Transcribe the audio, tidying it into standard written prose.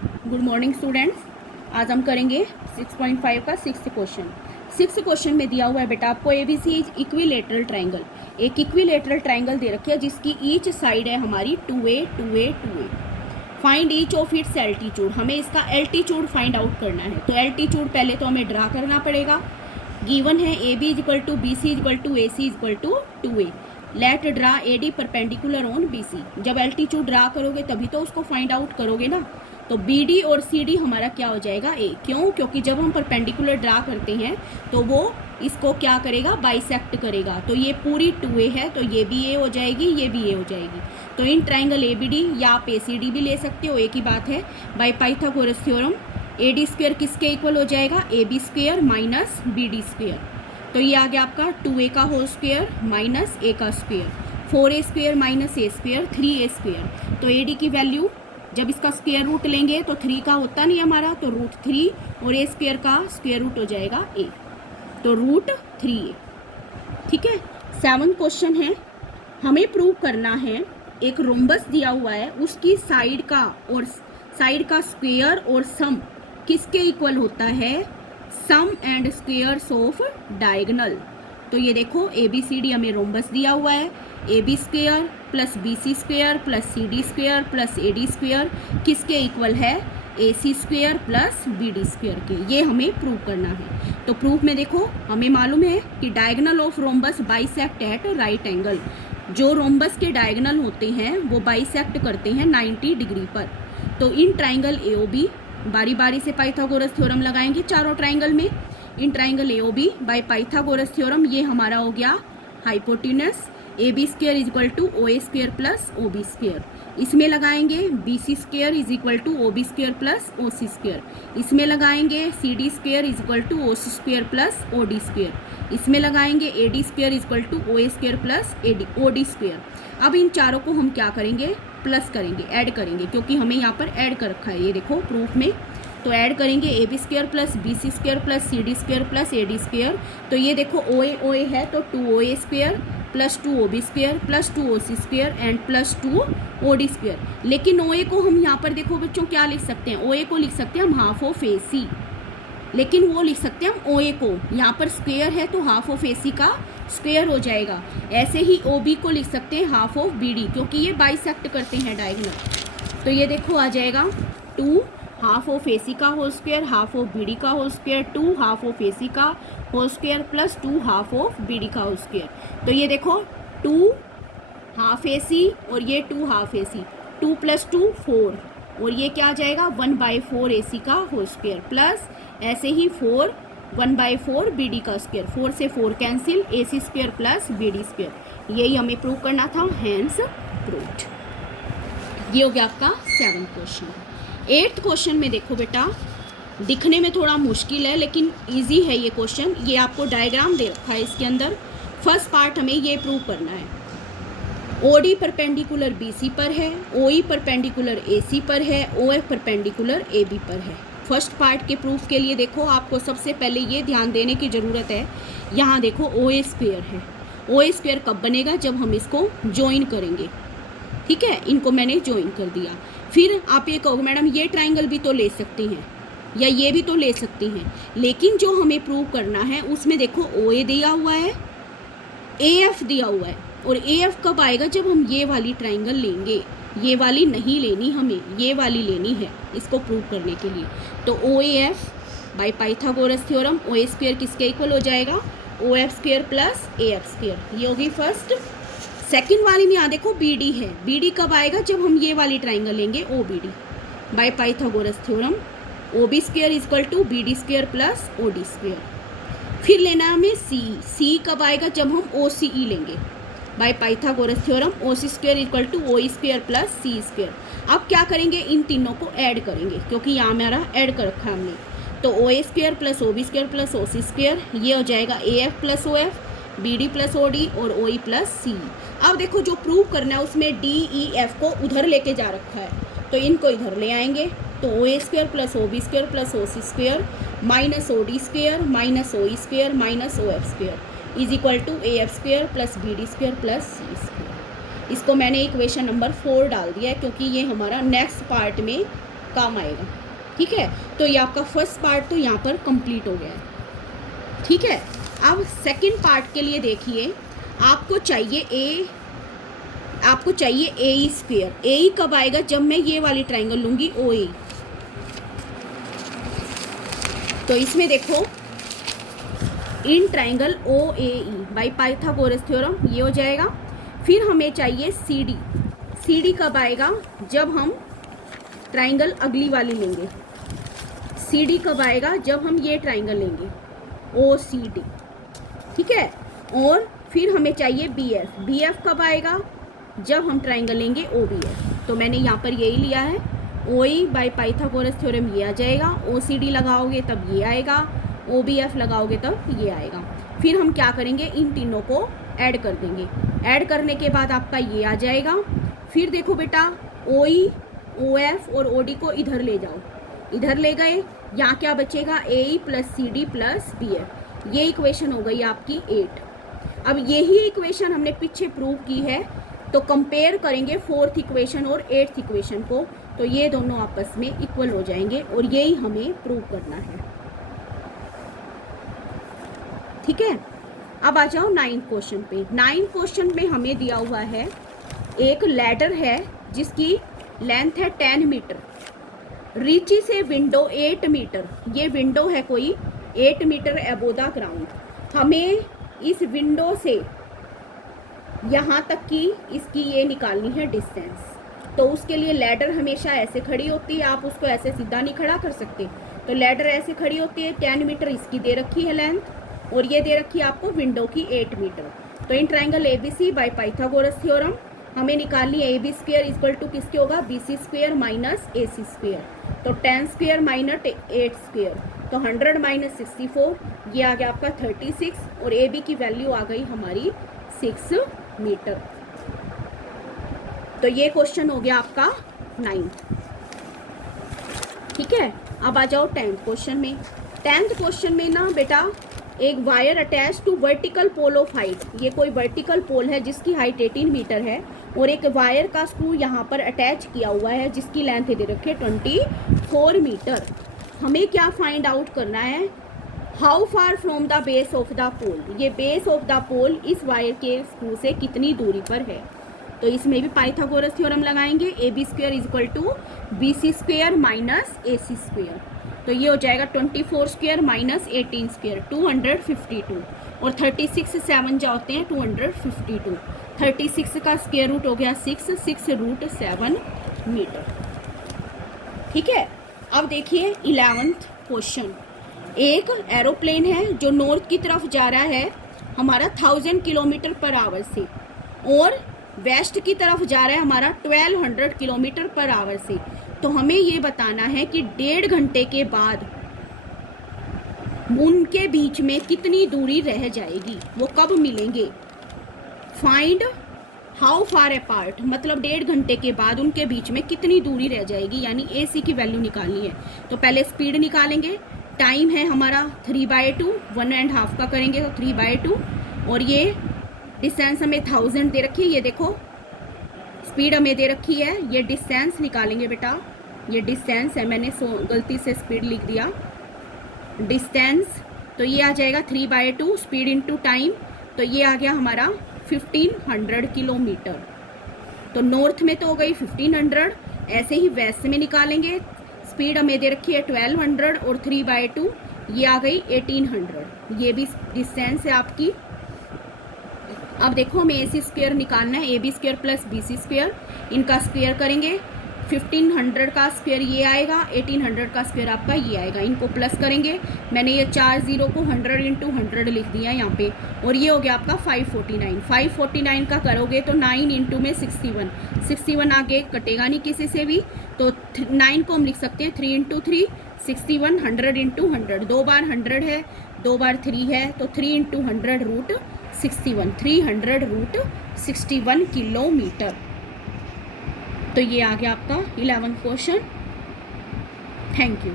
Good morning students. आज हम करेंगे 6.5 का सिक्स्थ क्वेश्चन। सिक्स्थ क्वेश्चन में दिया हुआ है बेटा आपको एबीसी इज इक्विलेटरल ट्रायंगल। एक इक्विलेटरल ट्रायंगल दे रखी है जिसकी ईच साइड है हमारी 2a 2a 2a। Find each of its altitude. हमें इसका एल्टीट्यूड फाइंड आउट करना है। तो एल्टीट्यूड पहले तो हमें ड्रा करना पड़ेगा। गिवन है A B equal to B C equal to A C equal to 2a। Let draw A D perpendicular on B C. जब एल्टीट्यूड ड्रा करोगे तभी तो उसको फाइंड आउट करोगे ना। तो बी डी और सी डी हमारा क्या हो जाएगा ए। क्यों? क्योंकि जब हम परपेंडिकुलर ड्रा करते हैं तो वो इसको क्या करेगा, बाइसेक्ट करेगा। तो ये पूरी 2a है तो ये भी ए हो जाएगी, ये भी ए हो जाएगी। तो in triangle A B D या आप ए सी डी भी ले सकते हो, एक ही बात है। By Pythagoras theorem A D square किसके इक्वल हो जाएगा, A B square minus B D square. तो ये आ गया आपका 2a का होल स्क्वेयर माइनस ए का स्क्वेयर, 4a स्क्वेयर माइनस ए स्क्वेयर 3a स्क्वेयर। तो ए डी की वैल्यू जब इसका स्क्वायर रूट लेंगे तो 3 का होता नहीं हमारा, तो √3 और ए स्क्वायर का स्क्वायर रूट हो जाएगा a, तो √3a। ठीक है। 7 क्वेश्चन है। हमें प्रूव करना है एक रोम्बस दिया हुआ है, उसकी साइड का स्क्वायर और सम किसके इक्वल होता है, sum and squares of diagonal. तो ये देखो ए बी सी डी हमें रोम्बस दिया हुआ है, A B square plus B C square plus C D square plus A D square किसके इक्वल है, A C square plus B D square के। ये हमें प्रूव करना है। तो प्रूफ में देखो हमें मालूम है कि diagonal of rhombus bisect at right angle. जो रोम्बस के डायगोनल होते हैं वो बाइसेक्ट करते हैं 90 डिग्री पर। तो in triangle A O B बारी बारी से पाइथागोरस थ्योरम लगाएंगे चारों ट्राइंगल में। In triangle A O B by Pythagoras theorem ये हमारा हो गया hypotenuse A B square is equal to O A square plus O B square. इसमें लगाएंगे B C square is equal to O B square plus O C square. इसमें लगाएंगे C D square is equal to O C square plus O D square. इसमें लगाएंगे A D square is equal to O A square plus O D square. अब इन चारों को हम क्या करेंगे, प्लस करेंगे, ऐड करेंगे, क्योंकि हमें यहाँ पर ऐड कर रखा है। ये देखो प्रूफ में तो ऐड करेंगे A B square plus B C square plus C D square plus A D square. तो ये देखो ओ ए है तो 2 O square plus 2 O B square plus 2 O C square and plus 2 O D square. लेकिन O ए को हम यहाँ पर देखो बच्चों क्या लिख सकते हैं, ओ ए को लिख सकते हैं हम हाफ ऑफ ए सी, लेकिन वो लिख सकते हैं हम ओ ए को, यहाँ पर स्क्वेयर है तो हाफ ऑफ ए सी का स्क्वेयर हो जाएगा। ऐसे ही ओ बी को लिख सकते हैं हाफ ऑफ बी डी, क्योंकि ये बाइसेक्ट करते हैं डायगोनल। तो ये देखो आ जाएगा 2 हाफ ऑफ ए सी का whole square half of B D का whole square 2 half of A C का whole square plus 2 half of B D का होल स्क्वायर। तो ये देखो 2 हाफ ए सी और ये 2 हाफ ए सी, 2 प्लस 2 4 और ये क्या आ जाएगा 1/4 ए सी का होल स्क्वायर प्लस ऐसे ही 4 1/4 बी डी का स्क्वायर, 4 से 4 cancel A C square plus B D square. यही हमें प्रूव करना था, हैंस प्रूव्ड। ये हो गया आपका 7 क्वेश्चन। 8th क्वेश्चन में देखो बेटा, दिखने में थोड़ा मुश्किल है लेकिन इजी है ये क्वेश्चन। ये आपको डायग्राम दे रखा है इसके अंदर। फर्स्ट पार्ट हमें ये प्रूव करना है, O D perpendicular B C पर है, O E perpendicular A C पर है, O F perpendicular A B पर है। फर्स्ट पार्ट के प्रूफ के लिए देखो आपको सबसे पहले ये ध्यान देने की ज़रूरत है, यहाँ देखो ओ ए स्क्वेयर है। ओ ए स्क्वेयर कब बनेगा, जब हम इसको ज्वाइन करेंगे। ठीक है, इनको मैंने ज्वाइन कर दिया। फिर आप ये कहोगे मैडम ये ट्राइंगल भी तो ले सकती हैं या ये भी तो ले सकती हैं, लेकिन जो हमें प्रूव करना है उसमें देखो ओ ए दिया हुआ है, ए एफ दिया हुआ है। और ए एफ कब आएगा, जब हम ये वाली ट्राइंगल लेंगे। ये वाली नहीं लेनी हमें, ये वाली लेनी है इसको प्रूव करने के लिए। तो O A F by Pythagoras theorem O A square किसके इक्वल हो जाएगा, O F square plus A F square. ये होगी फर्स्ट। सेकंड वाली में यहाँ देखो बी डी है, बी डी कब आएगा, जब हम ये वाली ट्राइंगल लेंगे O B D by Pythagoras theorem O B square equal to B D square plus O D square. फिर लेना हमें सी, सी कब आएगा, जब हम ओ सी ई लेंगे by Pythagoras theorem O C square equal to O E square plus C square. अब क्या करेंगे, इन तीनों को ऐड करेंगे, क्योंकि यहाँ हमारा ऐड कर रखा है हमने। तो O A square plus O B square plus O C square, ये हो जाएगा A F plus O F, B D plus O D और ओ ई प्लस सी। अब देखो जो प्रूव करना है उसमें डी ई एफ को उधर लेके जा रखा है, तो इनको इधर ले आएंगे। तो O A square plus O B square plus O C square minus O D square minus O E square minus O F square is equal to A F square plus B D square plus C square. इसको मैंने equation number 4 डाल दिया है, क्योंकि ये हमारा next part में काम आएगा। ठीक है, तो ये आपका फर्स्ट पार्ट तो यहाँ पर कंप्लीट हो गया है। ठीक है, अब सेकंड पार्ट के लिए देखिए, आपको चाहिए ए स्क्वेयर। ए कब आएगा? जब मैं ये वाली ट्राइंगल लूंगी ओ ए। तो इसमें देखो, in triangle O A E by Pythagoras theorem ये हो जाएगा। फिर हमें चाहिए सी डी। सी डी कब आएगा? जब हम ट्राइंगल अगली वाली लेंगे। सी डी कब आएगा? जब हम ये ट्राइंगल लेंगे ओ सी डी। ठीक है, और फिर हमें चाहिए बी एफ। बी एफ कब आएगा? जब हम ट्राइंगल लेंगे ओ बी एफ। तो मैंने यहाँ पर यही लिया है, O E by Pythagoras theorem ये आ जाएगा, ओ सी डी लगाओगे तब ये आएगा, ओ बी एफ लगाओगे तब ये आएगा। फिर हम क्या करेंगे, इन तीनों को ऐड कर देंगे। ऐड करने के बाद आपका ये आ जाएगा। फिर देखो बेटा, ओ ई, ओ एफ और ओ डी को इधर ले जाओ, इधर ले गए, यहाँ क्या बचेगा? A E plus C D plus B F. ये इक्वेशन हो गई आपकी 8। अब यही इक्वेशन हमने पीछे प्रूव की है, तो कंपेयर करेंगे फोर्थ इक्वेशन और एट्थ इक्वेशन को, तो ये दोनों आपस में इक्वल हो जाएंगे और यही हमें प्रूव करना है। ठीक है, अब आ जाओ 9th क्वेश्चन पे। 9th क्वेश्चन में हमें दिया हुआ है, एक लैडर है जिसकी लेंथ है 10 मीटर, रीची से विंडो 8 मीटर। ये विंडो है कोई 8 मीटर अबोव द ग्राउंड। हमें इस विंडो से यहाँ तक की इसकी ये निकालनी है डिस्टेंस। तो उसके लिए लैडर हमेशा ऐसे खड़ी होती है, आप उसको ऐसे सीधा नहीं खड़ा कर सकते। तो लैडर ऐसे खड़ी होती है, 10 मीटर इसकी दे रखी है लेंथ, और ये दे रखी है आपको विंडो की 8 मीटर। तो in triangle A B C by Pythagoras theorem हमें निकालनी है। A B square equal to किसके होगा? B C square minus A C square. तो 10 स्क्वेयर माइनस 8 स्क्वेयर, तो 100 माइनस 64, ये आ गया आपका 36, और ए बी की वैल्यू आ गई हमारी 6 मीटर। तो ये क्वेश्चन हो गया आपका 9th। ठीक है, अब आ जाओ 10th क्वेश्चन में। 10th क्वेश्चन में ना बेटा, एक wire attach to vertical pole of height. ये कोई वर्टिकल पोल है जिसकी हाइट 18 मीटर है, और एक वायर का स्क्रू यहाँ पर अटैच किया हुआ है जिसकी लेंथ दे रखी है 24 मीटर। हमें क्या फाइंड आउट करना है? How far from the base of the pole. ये बेस ऑफ द पोल इस वायर के स्क्रू से कितनी दूरी पर है? तो इसमें भी पाइथागोरस थ्योरम लगाएंगे। A B square equal to B C square minus A C square. तो ये हो जाएगा 24 स्क्वेयर माइनस 18 स्क्वेयर 252, और 36 से 7 जाते हैं 252। 36 का स्क्वेयर रूट हो गया 6 रूट 7 मीटर। ठीक है, अब देखिए 11th क्वेश्चन। एक एरोप्लेन है जो नॉर्थ की तरफ जा रहा है हमारा 1000 किलोमीटर पर आवर से, और वेस्ट की तरफ जा रहा है हमारा 1200 किलोमीटर पर आवर से। तो हमें ये बताना है कि 1.5 घंटे के बाद उनके बीच में कितनी दूरी रह जाएगी, वो कब मिलेंगे। फाइंड हाउ फार अपार्ट, मतलब 1.5 घंटे के बाद उनके बीच में कितनी दूरी रह जाएगी, यानी ए सी की वैल्यू निकालनी है। तो पहले स्पीड निकालेंगे। टाइम है हमारा 3/2, 1.5 का करेंगे तो 3/2, और ये डिस्टेंस हमें 1000 दे रखी है। ये देखो स्पीड हमें दे रखी है, ये डिस्टेंस निकालेंगे बेटा। ये डिस्टेंस है, मैंने गलती से स्पीड लिख दिया, डिस्टेंस। तो ये आ जाएगा 3/2 स्पीड इंटू टाइम, तो ये आ गया हमारा 1500 किलोमीटर। तो नॉर्थ में तो हो गई 1500, ऐसे ही वेस्ट में निकालेंगे। स्पीड हमें दे रखी है 1200 और 3/2 ये आ गई 1800। ये भी डिस्टेंस है आपकी। अब देखो हमें ए सी स्क्वेयर निकालना है, A B square plus B C square, इनका स्क्वेयर करेंगे। 1500 का स्क्वेयर ये आएगा, 1800 का स्क्वेयर आपका ये आएगा, इनको प्लस करेंगे। मैंने ये 4 0 को 100 इंटू 100 लिख दिया यहाँ पे, और ये हो गया आपका 549। 549 का करोगे तो 9 इंटू में 61, 61 आगे कटेगा नहीं किसी से भी, तो 9 को हम लिख सकते हैं 3 इंटू 3 61, 100 इंटू 100, 2 बार 100 है, 2 बार 3 है, तो 3 इंटू 100 रूट 61, 300 रूट 61 किलोमीटर। तो ये आ गया आपका 11th क्वेश्चन। Thank you.